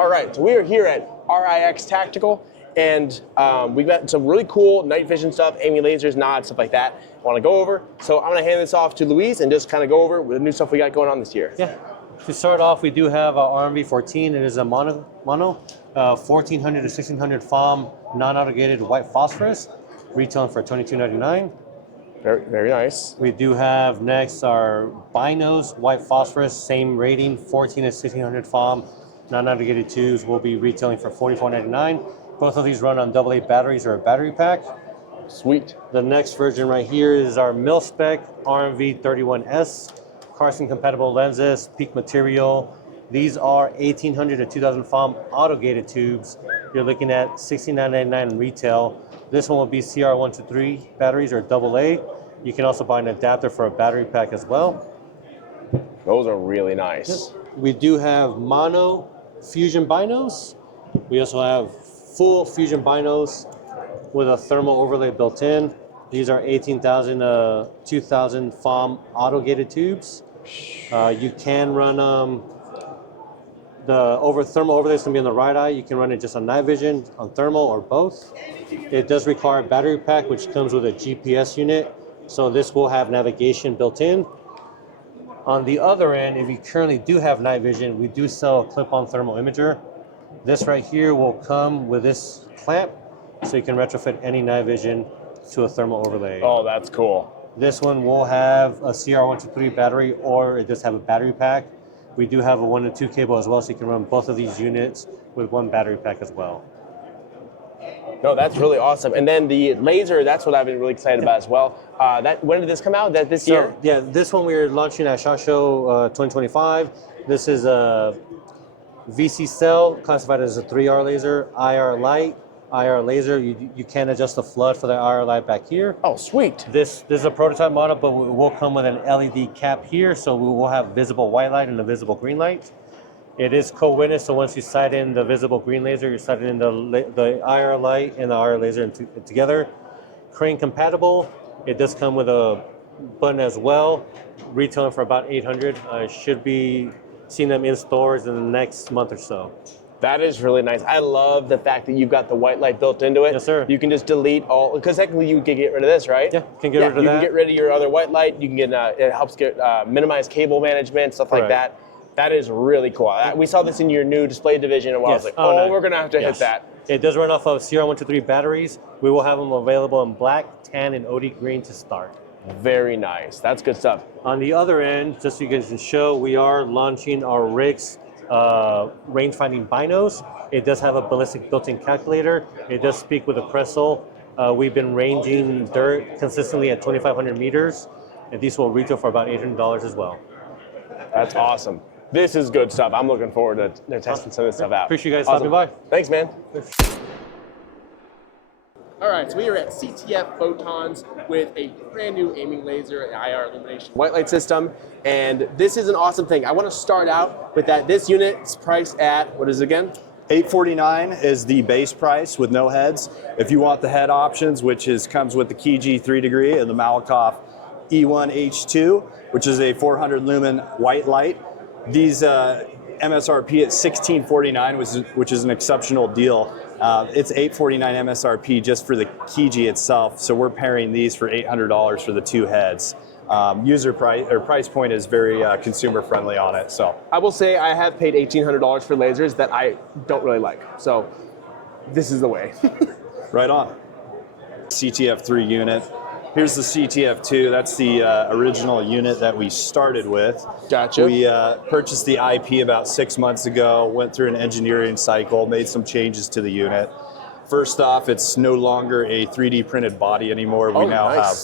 All right, so we are here at RIX Tactical, and we've got some really cool night vision stuff, aiming lasers, nods, stuff like that I want to go over. So I'm going to hand this off to Luis and just kind of go over the new stuff we got going on this year. Yeah. To start off, we do have our RMV14. It is a mono 1400 to 1600 FOM non-autogated white phosphorus, retailing for $22.99. Very, very nice. We do have next our binos white phosphorus, same rating, 14 to 1600 FOM, non-autogated tubes, will be retailing for $44.99. Both of these run on AA batteries or a battery pack. Sweet. The next version right here is our mil-spec RMV31S. Carson compatible lenses, peak material. These are 1800 to 2000 FOM auto-gated tubes. You're looking at $69.99 in retail. This one will be CR123 batteries or AA. You can also buy an adapter for a battery pack as well. Those are really nice. We do have mono fusion binos. We also have full fusion binos with a thermal overlay built in. These are 18,000 to 2,000 FOM auto-gated tubes. You can run the thermal overlay is going to be on the right eye. You can run it just on night vision, on thermal, or both. It does require a battery pack, which comes with a GPS unit. So this will have navigation built in. On the other end, if you currently do have night vision, we do sell a clip-on thermal imager. This right here will come with this clamp, so you can retrofit any night vision to a thermal overlay. Oh, that's cool. This one will have a CR123 battery, or it does have a battery pack. We do have a 1 to 2 cable as well, so you can run both of these units with one battery pack as well. No, that's really awesome. And then the laser, that's what I've been really excited about as well. When did this come out? This year? Yeah, this one we are launching at SHOT Show 2025. This is a VC cell, classified as a 3R laser, IR light, IR laser. You can adjust the flood for the IR light back here. Oh, sweet. This is a prototype model, but it will come with an LED cap here, so we will have visible white light and a visible green light. It is co-witness, so once you sight in the visible green laser, you're sighting in the IR light and the IR laser together. Crane compatible. It does come with a button as well, retailing for about $800. I should be seeing them in stores in the next month or so. That is really nice. I love the fact that you've got the white light built into it. Yes, sir. You can just delete all, because technically you can get rid of this, right? Yeah, you can get rid of that. You can get rid of your other white light. You can get, it helps get minimize cable management, stuff like that. That is really cool. We saw this in your new display division, and I was like, we're going to have to hit that. It does run off of CR123 batteries. We will have them available in black, tan, and OD green to start. Very nice. That's good stuff. On the other end, just so you guys can show, we are launching our RIX range-finding binos. It does have a ballistic built-in calculator. It does speak with a Cresol. We've been ranging dirt consistently at 2,500 meters, and these will retail for about $800 as well. That's awesome. This is good stuff. I'm looking forward to testing some of this stuff out. Appreciate you guys stopping by. Thanks, man. All right, so we are at CTF Photons with a brand new aiming laser and IR illumination white light system, and this is an awesome thing. I want to start out with that. This unit is priced at, what is it again? $849 is the base price with no heads. If you want the head options, which comes with the Kiji 3 degree and the Malakoff E1H2, which is a 400 lumen white light, these MSRP at $1649, which is an exceptional deal. It's $849 MSRP just for the Kiji itself, so we're pairing these for $800 for the two heads. User price or price point is very consumer friendly on it. So I will say I have paid $1,800 for lasers that I don't really like. So this is the way. Right on. CTF3 unit. Here's the CTF2. That's the original unit that we started with. Gotcha. We purchased the IP about 6 months ago, went through an engineering cycle, made some changes to the unit. First off, it's no longer a 3D printed body anymore. We now have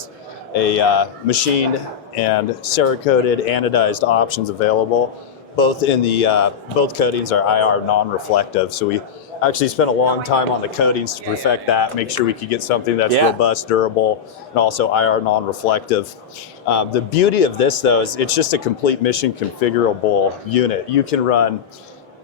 a machined and Cerakoted anodized options available. Both in the both coatings are IR non-reflective, so we actually spent a long time on the coatings to perfect that, make sure we could get something that's robust, durable, and also IR non-reflective. The beauty of this, though, is it's just a complete mission configurable unit. You can run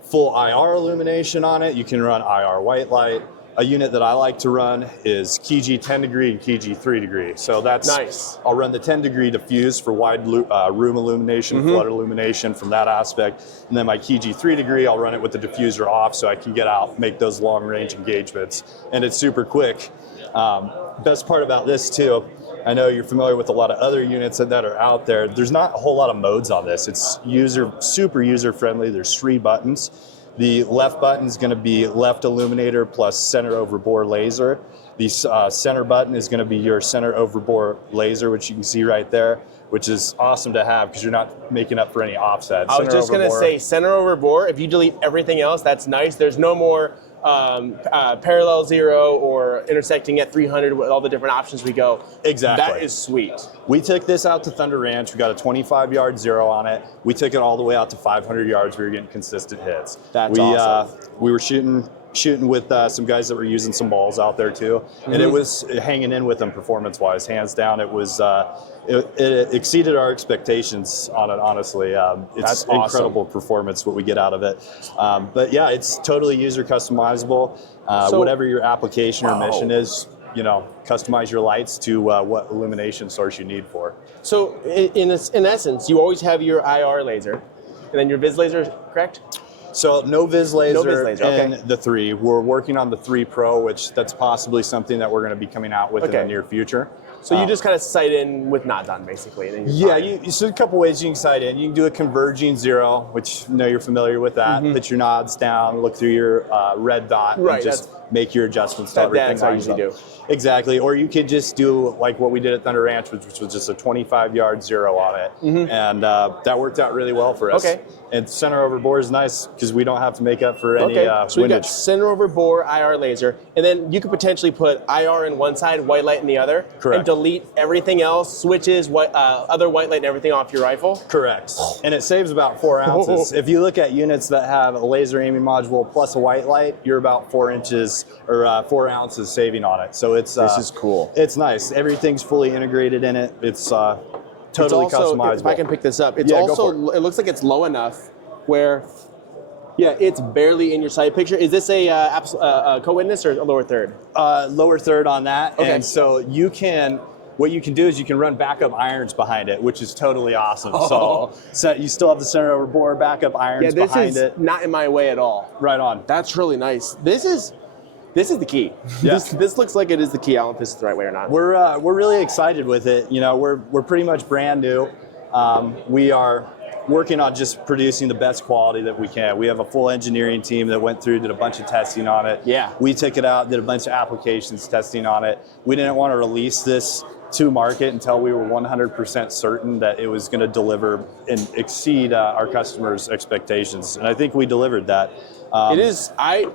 full IR illumination on it, you can run IR white light, A unit that I like to run is Key 10 degree and Key 3 degree. So that's nice. I'll run the 10 degree diffuse for wide room illumination, flood illumination from that aspect. And then my Key 3 degree, I'll run it with the diffuser off so I can get out, make those long range engagements. And it's super quick. Best part about this too, I know you're familiar with a lot of other units that are out there. There's not a whole lot of modes on this. It's super user friendly. There's 3 buttons. The left button is going to be left illuminator plus center over bore laser. The center button is going to be your center over bore laser, which you can see right there, which is awesome to have because you're not making up for any offset. I was just going to say center over bore. If you delete everything else, that's nice. There's no more parallel 0 or intersecting at 300 with all the different options we go. Exactly. That is sweet. We took this out to Thunder Ranch. We got a 25-yard 0 on it. We took it all the way out to 500 yards. We were getting consistent hits. That's awesome. We were shooting with some guys that were using some balls out there too, and it was hanging in with them performance-wise, hands down. It was it exceeded our expectations on it. Honestly, it's awesome. Incredible performance what we get out of it. But yeah, it's totally user customizable. Whatever your application or mission is, customize your lights to what illumination source you need for. So in essence, you always have your IR laser, and then your Viz laser, correct? So no Viz laser, okay. in the 3. We're working on the 3 Pro, which that's possibly something that we're going to be coming out with in the near future. So you just kind of sight in with nods on, basically. And then you're so a couple ways you can sight in. You can do a converging 0, which I know you're familiar with that. Put your nods down, look through your red dot, and just make your adjustments to everything. That's how I usually do. Exactly. Or you could just do like what we did at Thunder Ranch, which was just a 25-yard 0 on it. And that worked out really well for us. Okay. And center over bore is nice because we don't have to make up for any so we got windage. center over bore IR laser, and then you could potentially put IR in one side, white light in the other, and delete everything else, switches, other white light and everything off your rifle. Correct. And it saves about 4 ounces. If you look at units that have a laser aiming module plus a white light, you're about 4 inches or 4 ounces saving on it. So it's this is cool. It's nice. Everything's fully integrated in it. It's totally customizable. If I can pick this up, it looks like it's low enough where, it's barely in your sight picture. Is this a co-witness or a lower third? Lower third on that. Okay. And so what you can do is you can run backup irons behind it, which is totally awesome. So you still have the center over bore backup irons behind it. Not in my way at all. Right on. That's really nice. This is the key. Yeah. This looks like it is the key. I don't know if this is the right way or not. We're really excited with it. We're pretty much brand new. We are working on just producing the best quality that we can. We have a full engineering team that went through, did a bunch of testing on it. Yeah. We took it out, did a bunch of applications testing on it. We didn't want to release this to market until we were 100% certain that it was going to deliver and exceed our customers' expectations. And I think we delivered that. It is. I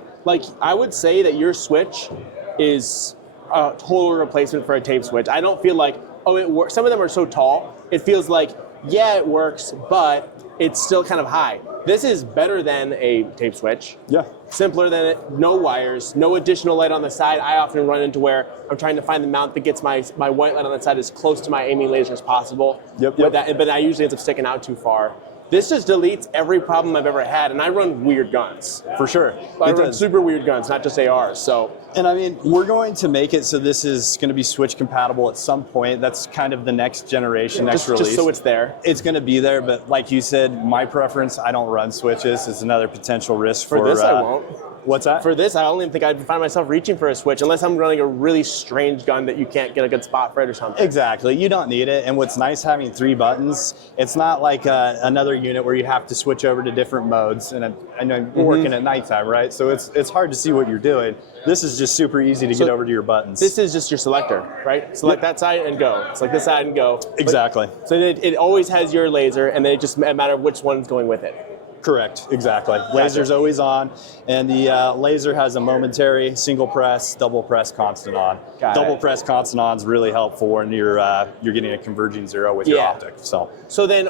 would say that your switch is a total replacement for a tape switch. I don't feel like, it works. Some of them are so tall, it feels like, it works, but it's still kind of high. This is better than a tape switch. Yeah. Simpler than it, no wires, no additional light on the side. I often run into where I'm trying to find the mount that gets my white light on the side as close to my aiming laser as possible. Yep. But I usually end up sticking out too far. This just deletes every problem I've ever had, and I run weird guns. For sure. I run super weird guns, not just ARs. So. And I mean, we're going to make it so this is going to be switch compatible at some point. That's kind of the next generation, next release. Just so it's there. It's going to be there, but like you said, my preference, I don't run switches. It's another potential risk for this. I won't. What's that? For this, I don't even think I'd find myself reaching for a switch unless I'm running a really strange gun that you can't get a good spot for it or something. Exactly. You don't need it. And what's nice having 3 buttons, it's not like another unit where you have to switch over to different modes. And I know you're working at nighttime, right? So it's hard to see what you're doing. This is just super easy to get over to your buttons. This is just your selector, right? Select that side and go. Select this side and go. Exactly. So it always has your laser, and then it just a matter of which one's going with it. Correct, exactly. Laser's always on, and the laser has a momentary single press, double press constant on. Double press constant on is really helpful when you're getting a converging 0 with your optic. So then,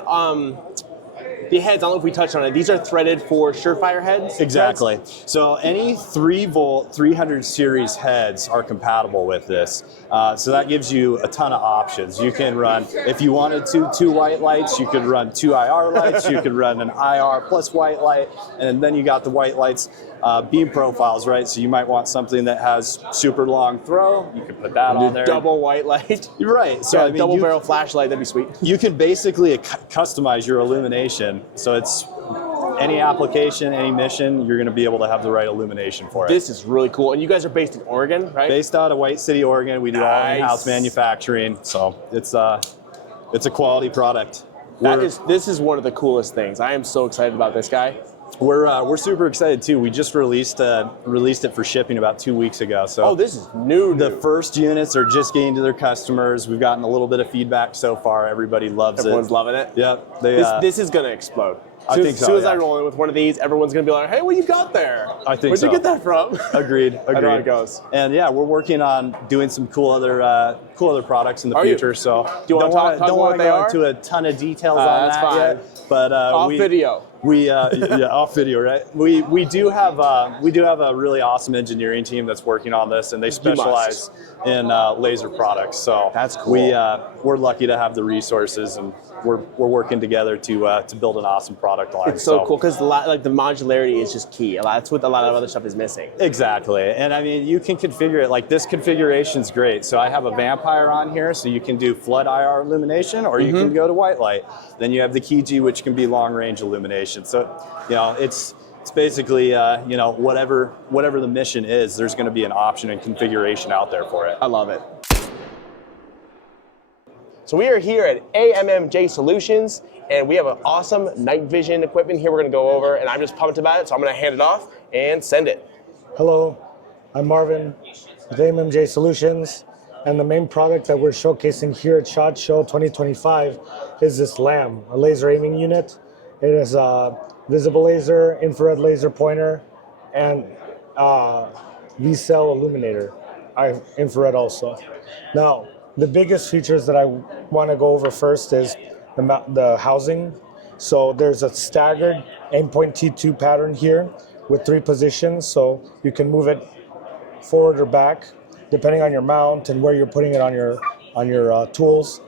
the heads, I don't know if we touched on it. These are threaded for Surefire heads? Exactly. So any 3-volt 300 series heads are compatible with this. So that gives you a ton of options. You can run, if you wanted to, 2 white lights. You could run 2 IR lights. You could run an IR plus white light. And then you got the white lights beam profiles, right? So you might want something that has super long throw. You can put that on there. Double white light. You're right. So Yeah, I mean, double barrel flashlight, that'd be sweet. you can basically customize your illumination. So it's any application, any mission, you're going to be able to have the right illumination for it. This is really cool. And you guys are based in Oregon, right? Based out of White City, Oregon. We do all Nice. in-house manufacturing. So it's a quality product. This is one of the coolest things. I am so excited about this guy. We're super excited too. We just released it for shipping about 2 weeks ago. So Oh, this is new. the first units are just getting to their customers. We've gotten a little bit of feedback so far. Everybody loves Everyone's it. loving it. Yep. This is gonna explode. I think so, As soon as I yeah. roll in with one of these, everyone's gonna be like, "Hey, what you got there? I think Where'd so. you get that from?" Agreed. I know how it goes. And yeah, we're working on doing some cool other products in the Are you? future. So Do you wanna talk about don't what want to they go are? into a ton of details on that's that fine. yet. But Off video. We off video, right? We do have a really awesome engineering team that's working on this, and they specialize in laser products. So That's cool. We're lucky to have the resources, and we're working together to build an awesome product line. It's so cool because like the modularity is just key. That's what a lot of other stuff is missing. Exactly, and I mean you can configure it like this. Configuration's great. So I have a vampire on here, so you can do flood IR illumination, or you can go to white light. Then you have the Key-G, which can be long range illumination. So it's basically whatever the mission is, there's going to be an option and configuration out there for it. I love it. So we are here at AMMJ Solutions, and we have an awesome night vision equipment here we're going to go over, and I'm just pumped about it, so I'm going to hand it off and send it. Hello, I'm Marvin with AMMJ Solutions, and the main product that we're showcasing here at SHOT Show 2025 is this LAM, a laser aiming unit. It is a visible laser, infrared laser pointer, and V-cell illuminator, infrared also. Now, the biggest features that I want to go over first is the housing. So there's a staggered aimpoint T2 pattern here with 3 positions, so you can move it forward or back depending on your mount and where you're putting it on your tools.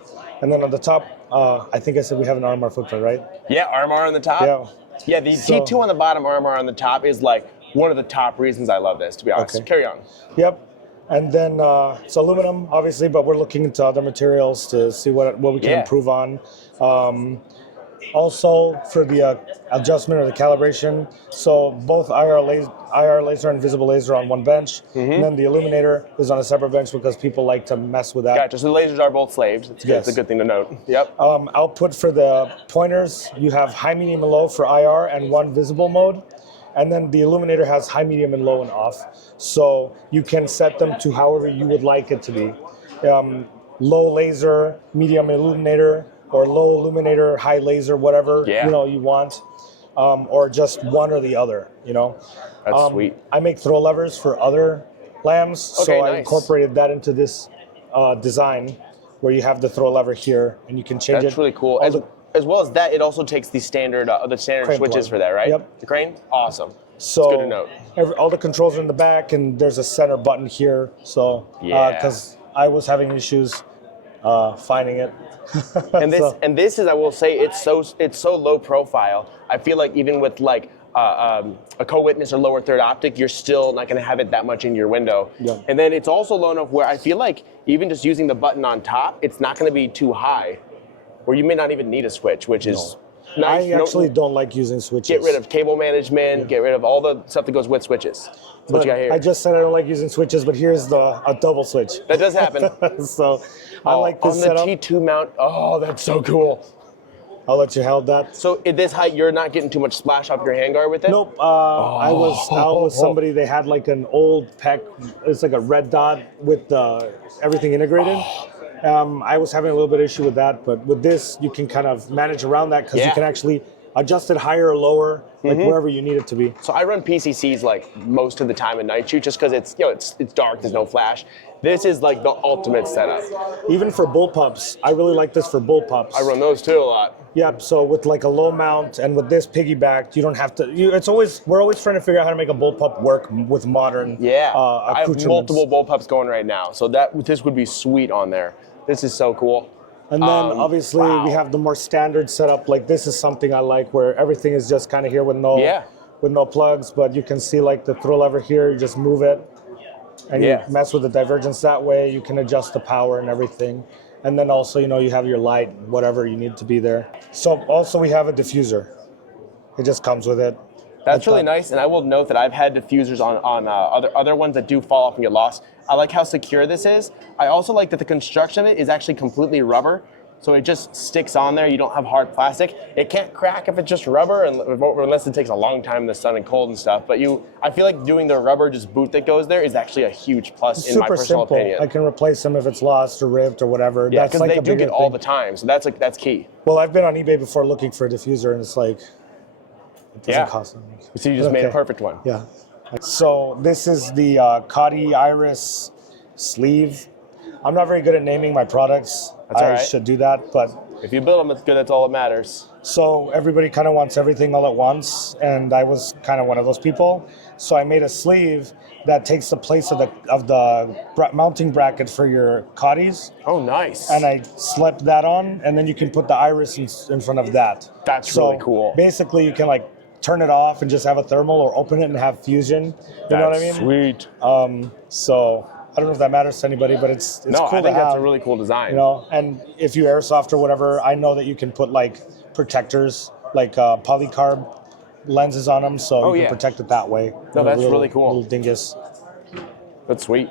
And then on the top, I think I said we have an RMR footprint, right? Yeah, RMR on the top. Yeah. Yeah, the T2 on the bottom, RMR on the top is like one of the top reasons I love this, to be honest. Okay. Carry on. Yep. And then it's aluminum, obviously, but we're looking into other materials to see what we can improve on. Also, for the adjustment or the calibration, so both IR laser and visible laser on one bench, and then the illuminator is on a separate bench because people like to mess with that. Gotcha, so the lasers are both slaved. It's good. Yes. It's a good thing to note. Yep. Output for the pointers, you have high, medium, and low for IR and 1 visible mode. And then the illuminator has high, medium, and low and off. So you can set them to however you would like it to be. Low laser, medium illuminator, or low illuminator, high laser, whatever you want. Or just one or the other, That's sweet. I make throw levers for other LAMs, so I incorporated that into this design where you have the throw lever here and you can change it. That's really cool. As well as that, it also takes the standard Crane switches plug. for that, right? Yep. The crane? Awesome. So it's good to note. all the controls are in the back, and there's a center button here. So because I was having issues finding it. And this is, I will say, it's so low profile. I feel like even with like a co-witness or lower third optic, you're still not going to have it that much in your window. Yeah. And then it's also low enough where I feel like even just using the button on top, it's not going to be too high, where you may not even need a switch, which is nice. I actually don't like using switches. Get rid of cable management, get rid of all the stuff that goes with switches. That's what you got here. I just said I don't like using switches, but here's a double switch. That does happen. So I like this on setup. the T2 mount. Oh, that's so cool. I'll let you hold that. So at this height, you're not getting too much splash off your handguard with it? Nope. I was out with somebody. They had like an old PEC. It's like a red dot with everything integrated. I was having a little bit of issue with that, but with this, you can kind of manage around that because you can actually adjust it higher or lower, like wherever you need it to be. So I run PCCs like most of the time at night shoot, just because it's it's dark, there's no flash. This is like the ultimate setup. Even for bullpups, I really like this for bullpups. I run those too a lot. Yep. So with like a low mount and with this piggybacked, you don't have to. We're always trying to figure out how to make a bullpup work with modern. I have accoutrements. multiple bullpups going right now, so this would be sweet on there. This is so cool. And then obviously we have the more standard setup. Like this is something I like, where everything is just kind of here with no plugs, but you can see like the throw lever here. You just move it, and you mess with the divergence that way. You can adjust the power and everything. And then also, you have your light, whatever you need to be there. So also we have a diffuser. It just comes with it. That's really nice, and I will note that I've had diffusers on other ones that do fall off and get lost. I like how secure this is. I also like that the construction of it is actually completely rubber, so it just sticks on there. You don't have hard plastic. It can't crack if it's just rubber, unless it takes a long time in the sun and cold and stuff. But I feel like doing the rubber just boot that goes there is actually a huge plus in my personal opinion. I can replace them if it's lost or ripped or whatever. Yeah, because they do get all the time, so that's key. Well, I've been on eBay before looking for a diffuser, and it's like, it doesn't cost them. So you just made a perfect one. Yeah. So this is the Cadi Iris sleeve. I'm not very good at naming my products. That's all I right. should do that, but if you build them, it's good. That's all that matters. So everybody kind of wants everything all at once, and I was kind of one of those people. So I made a sleeve that takes the place of the mounting bracket for your Cadis. Oh, nice. And I slept that on, and then you can put the Iris in front of that. That's really cool. Basically, you can like turn it off and just have a thermal, or open it and have fusion. You know what I mean? Sweet. So I don't know if that matters to anybody, but it's cool. I think that's a really cool design. And if you airsoft or whatever, I know that you can put like protectors, like polycarb lenses on them, so you can protect it that way. No, that's really cool. Little dingus. That's sweet.